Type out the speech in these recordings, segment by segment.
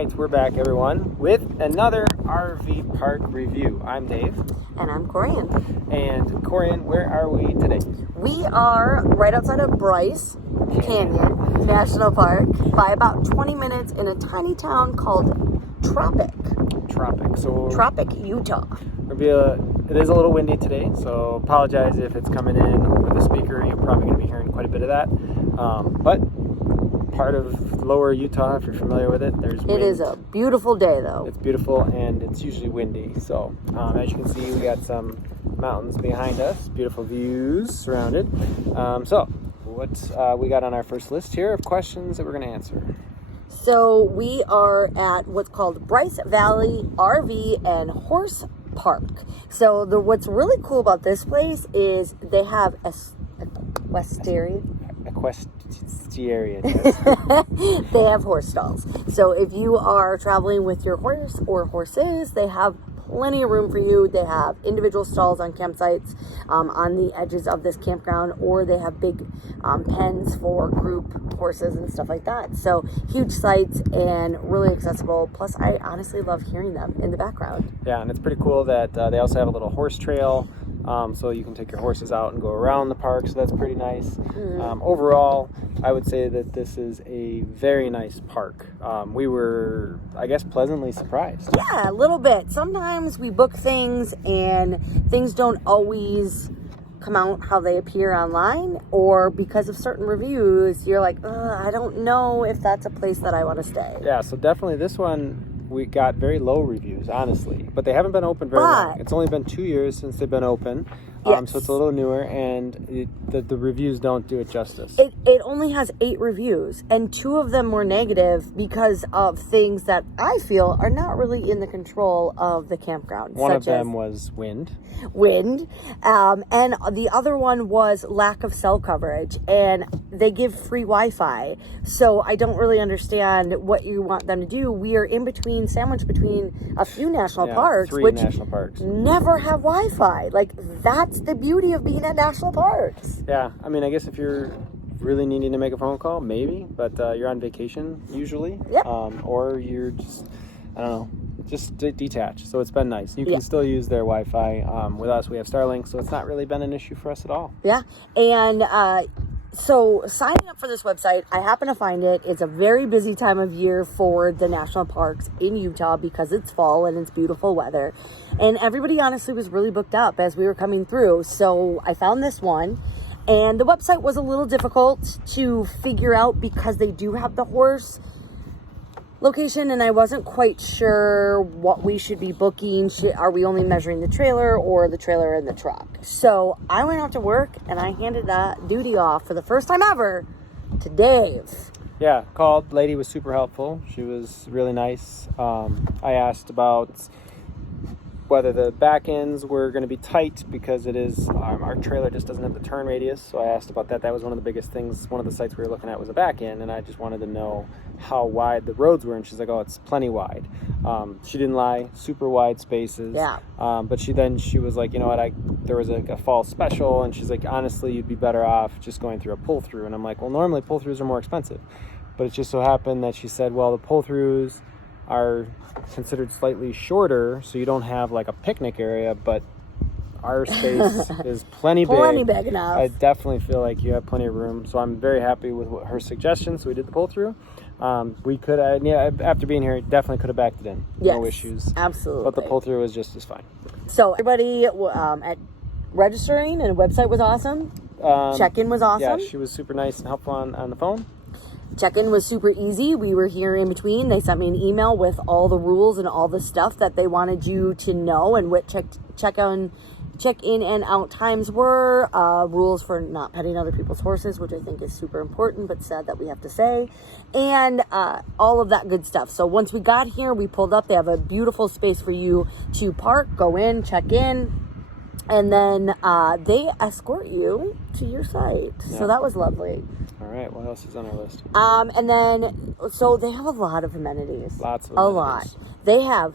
right, we're back, everyone, with another RV park review. I'm Dave. And I'm Corian. And Corian, where are we today? We are right outside of Bryce Canyon National Park by about 20 minutes in a tiny town called Tropic. Tropic, Utah. It is a little windy today, so apologize if it's coming in over the speaker. You're probably going to be hearing quite a bit of that. But part of lower Utah, if you're familiar with it, there's wind. It is a beautiful day, though. It's beautiful, and it's usually windy. So as you can see, we got some mountains behind us, beautiful views surrounded. So what we got on our first list here of questions that we're going to answer? So we are at what's called Bryce Valley RV and Horse Park. So what's really cool about this place is they have equestrian. They have horse stalls. So if you are traveling with your horse or horses, they have plenty of room for you. They have individual stalls on campsites on the edges of this campground, or they have big pens for group horses and stuff like that. So huge sites and really accessible. Plus, I honestly love hearing them in the background. Yeah, and it's pretty cool that they also have a little horse trail. So you can take your horses out and go around the park, so that's pretty nice. Mm-hmm. Overall, I would say that this is a very nice park. We were, I guess, pleasantly surprised. Yeah, a little bit. Sometimes we book things and things don't always come out how they appear online, or because of certain reviews, you're like, I don't know if that's a place that I want to stay. Yeah, so definitely this one, we got very low reviews, honestly, but they haven't been open very long. It's only been 2 years since they've been open, yes. So it's a little newer, and the reviews don't do it justice. It only has 8 reviews, and 2 of them were negative because of things that I feel are not really in the control of the campground. One of them was wind. And the other one was lack of cell coverage, and they give free Wi-Fi, so I don't really understand what you want them to do. We are sandwiched between a few national parks, 3 which national parks never have Wi-Fi. Like, that's the beauty of being at national parks. Yeah, I mean, I guess if you're really needing to make a phone call, maybe, but you're on vacation usually. Yep. Or you're just, I don't know, just detach. So it's been nice. You can still use their Wi-Fi. With us, we have Starlink, so it's not really been an issue for us at all. Yeah, and so signing up for this website, I happen to find it. It's a very busy time of year for the national parks in Utah because it's fall and it's beautiful weather. And everybody honestly was really booked up as we were coming through. So I found this one, and the website was a little difficult to figure out because they do have the horse location, and I wasn't quite sure what we should be booking. Are we only measuring the trailer or the trailer and the truck? So I went out to work and I handed that duty off for the first time ever to Dave. Yeah, called. Lady was super helpful. She was really nice. I asked about whether the back ends were going to be tight because it is our trailer just doesn't have the turn radius. So I asked about that. That was one of the biggest things. One of the sites we were looking at was a back end, and I just wanted to know how wide the roads were. And she's like, "Oh, it's plenty wide." She didn't lie. Super wide spaces. Yeah. But she was like, "You know what? There was a fall special," and she's like, "Honestly, you'd be better off just going through a pull through." And I'm like, "Well, normally pull throughs are more expensive," but it just so happened that she said, "Well, the pull throughs are considered slightly shorter, so you don't have like a picnic area, but our space is plenty big enough. I definitely feel like you have plenty of room." So I'm very happy with her suggestion. So we did the pull through. We could, after being here, definitely could have backed it in. Yes, no issues. Absolutely. But the pull through was just as fine. So everybody at registering, and the website was awesome. Check-in was awesome. Yeah, she was super nice and helpful on the phone. Check-in was super easy. We were here in between. They sent me an email with all the rules and all the stuff that they wanted you to know, and what check-in and out times were, rules for not petting other people's horses, which I think is super important, but sad that we have to say, and all of that good stuff. So once we got here, we pulled up. They have a beautiful space for you to park, go in, check in, and then they escort you to your site. Yeah. So that was lovely. All right, what else is on our list? And then, so they have a lot of amenities. Lots of amenities. A lot. They have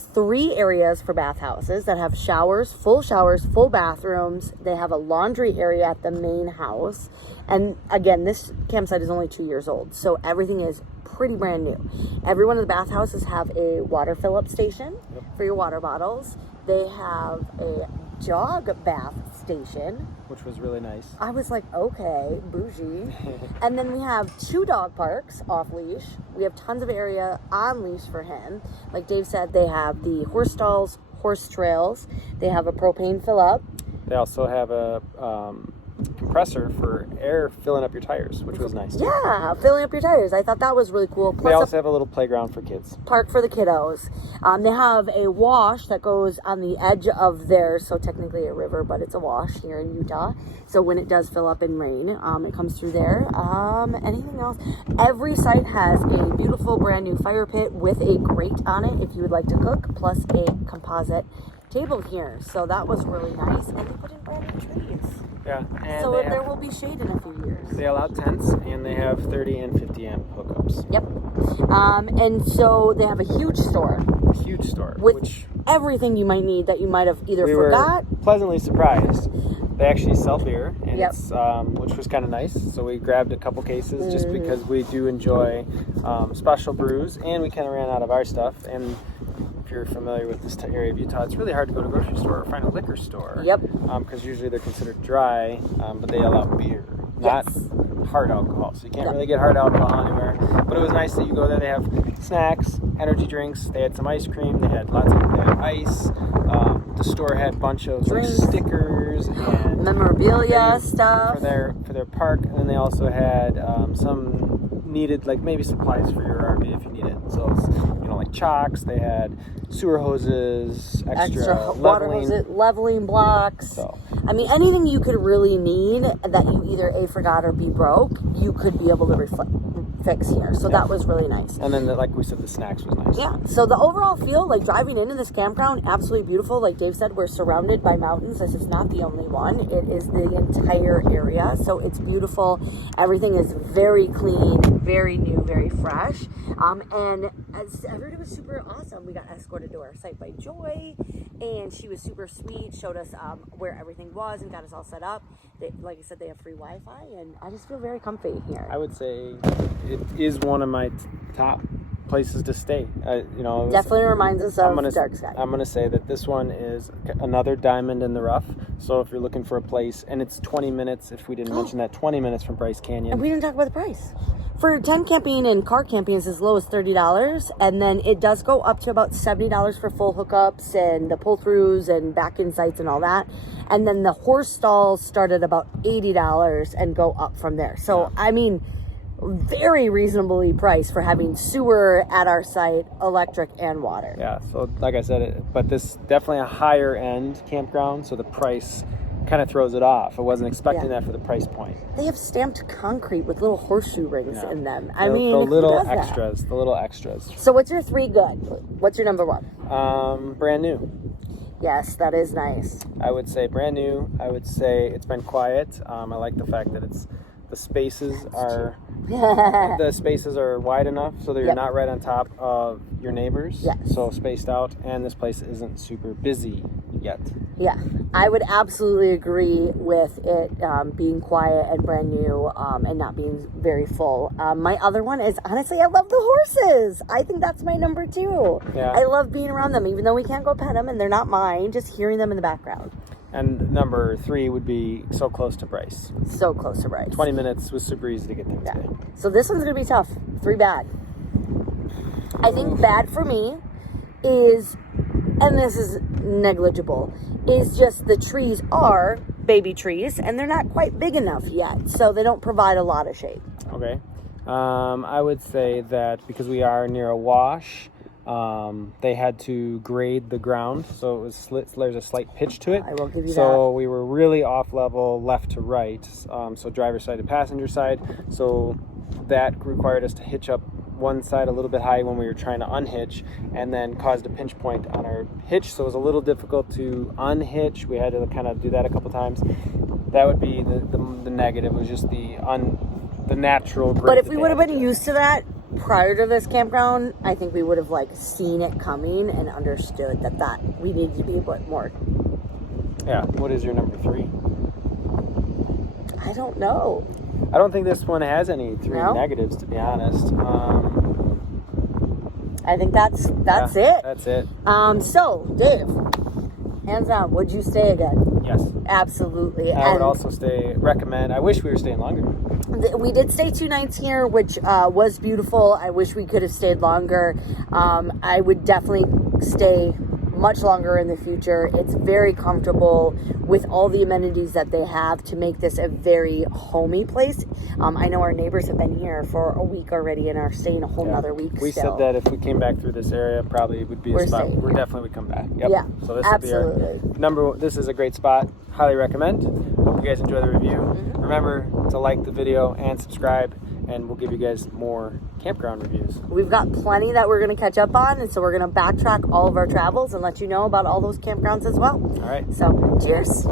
3 areas for bathhouses that have showers, full bathrooms. They have a laundry area at the main house. And again, this campsite is only 2 years old, so everything is pretty brand new. Every one of the bathhouses have a water fill-up station for your water bottles. They have a dog bath station, which was really nice. I was like, okay, bougie. And then we have 2 dog parks off leash. We have tons of area on leash for him. Like Dave said, they have the horse stalls, horse trails. They have a propane fill up. They also have a compressor for air filling up your tires, which was nice. Yeah, filling up your tires. I thought that was really cool. Plus, they also have a little playground for kids. Park for the kiddos. They have a wash that goes on the edge of theirs, so technically a river, but it's a wash here in Utah. So when it does fill up in rain, it comes through there. Anything else? Every site has a beautiful brand new fire pit with a grate on it if you would like to cook, plus a composite table here. So that was really nice. And they put in brand new trees. Yeah, and so there will be shade in a few years. They allow tents, and they have 30 and 50 amp hookups. Yep. And so they have a huge store. With everything you might need that you might have either forgot. We were pleasantly surprised. They actually sell beer, and it's which was kind of nice. So we grabbed a couple cases just because we do enjoy special brews, and we kind of ran out of our stuff. And if you're familiar with this area of Utah, it's really hard to go to a grocery store or find a liquor store. Yep. Because usually they're considered dry, but they allow beer, not hard alcohol. So you can't really get hard alcohol anywhere. But it was nice that you go there. They have snacks, energy drinks. They had some ice cream. They had ice. The store had a bunch of stickers and memorabilia stuff for their park, and then they also had some needed, like maybe supplies for your RV if you need it. So like chocks. They had sewer hoses, extra leveling blocks. So, I mean, anything you could really need that you either A, forgot or B, broke, you could be able to fix here. So that was really nice. And then, like we said, the snacks was nice. Yeah. So the overall feel, like driving into this campground, absolutely beautiful. Like Dave said, we're surrounded by mountains. This is not the only one. It is the entire area. So it's beautiful. Everything is very clean, very new, very fresh. And everybody was super awesome. We got escorted to our site by Joy, and she was super sweet, showed us where everything was and got us all set up. Like I said, they have free Wi-Fi, and I just feel very comfy here. I would say it is one of my top places to stay. Definitely reminds us of Dark Sky. I'm going to say that this one is another diamond in the rough. So if you're looking for a place, and it's 20 minutes, if we didn't mention that, 20 minutes from Bryce Canyon. And we didn't talk about the price. For tent camping and car camping, it's as low as $30, and then it does go up to about $70 for full hookups and the pull-throughs and back-in sites and all that. And then the horse stalls start at about $80 and go up from there. So, I mean, very reasonably priced for having sewer at our site, electric, and water. Yeah, so like I said, but this definitely a higher-end campground, so the price kind of throws it off. I wasn't expecting that for the price point. They have stamped concrete with little horseshoe rings in them. The little extras. So what's your 3 good? What's your number 1? Brand new. Yes, that is nice. I would say brand new. I would say it's been quiet. I like the fact that the spaces are wide enough so that you're not right on top of your neighbors. Yes. So spaced out, and this place isn't super busy yet. Yeah, I would absolutely agree with it being quiet and brand new and not being very full. My other one is, honestly, I love the horses. I think that's my number 2. Yeah. I love being around them, even though we can't go pet them and they're not mine, just hearing them in the background. And number 3 would be so close to Bryce. 20 minutes was super easy to get there today. So this one's going to be tough. 3 bad. I think bad for me is, and this is negligible, is just the trees are baby trees and they're not quite big enough yet. So they don't provide a lot of shade. Okay. I would say that because we are near a wash, they had to grade the ground, so it was so there's a slight pitch to it. I will give you that. So we were really off level left to right, so driver's side to passenger side. So that required us to hitch up one side a little bit high when we were trying to unhitch, and then caused a pinch point on our hitch, so it was a little difficult to unhitch. We had to kind of do that a couple times. That would be the negative, was just the natural grade. But if we would have been used to that, prior to this campground, I think we would have like seen it coming and understood that we needed to be a bit more. Yeah. What is your number 3? I don't know. I don't think this one has any 3 No? negatives, to be honest. I think that's it. That's it. So Dave, hands down, would you stay again? Yes. Absolutely. I would also recommend. I wish we were staying longer. We did stay 2 nights here, which was beautiful. I wish we could have stayed longer. I would definitely stay much longer in the future. It's very comfortable with all the amenities that they have to make this a very homey place. I know our neighbors have been here for a week already and are staying a whole nother week. We still. said that if we came back through this area, probably would be a spot. staying We here. definitely would come back. Yep. Yeah, So this absolutely. would be our this is a great spot. Highly recommend. Hope you guys enjoy the review. Mm-hmm. Remember to like the video and subscribe, and we'll give you guys more campground reviews. We've got plenty that we're going to catch up on, and so we're going to backtrack all of our travels and let you know about all those campgrounds as well. All right. So, cheers.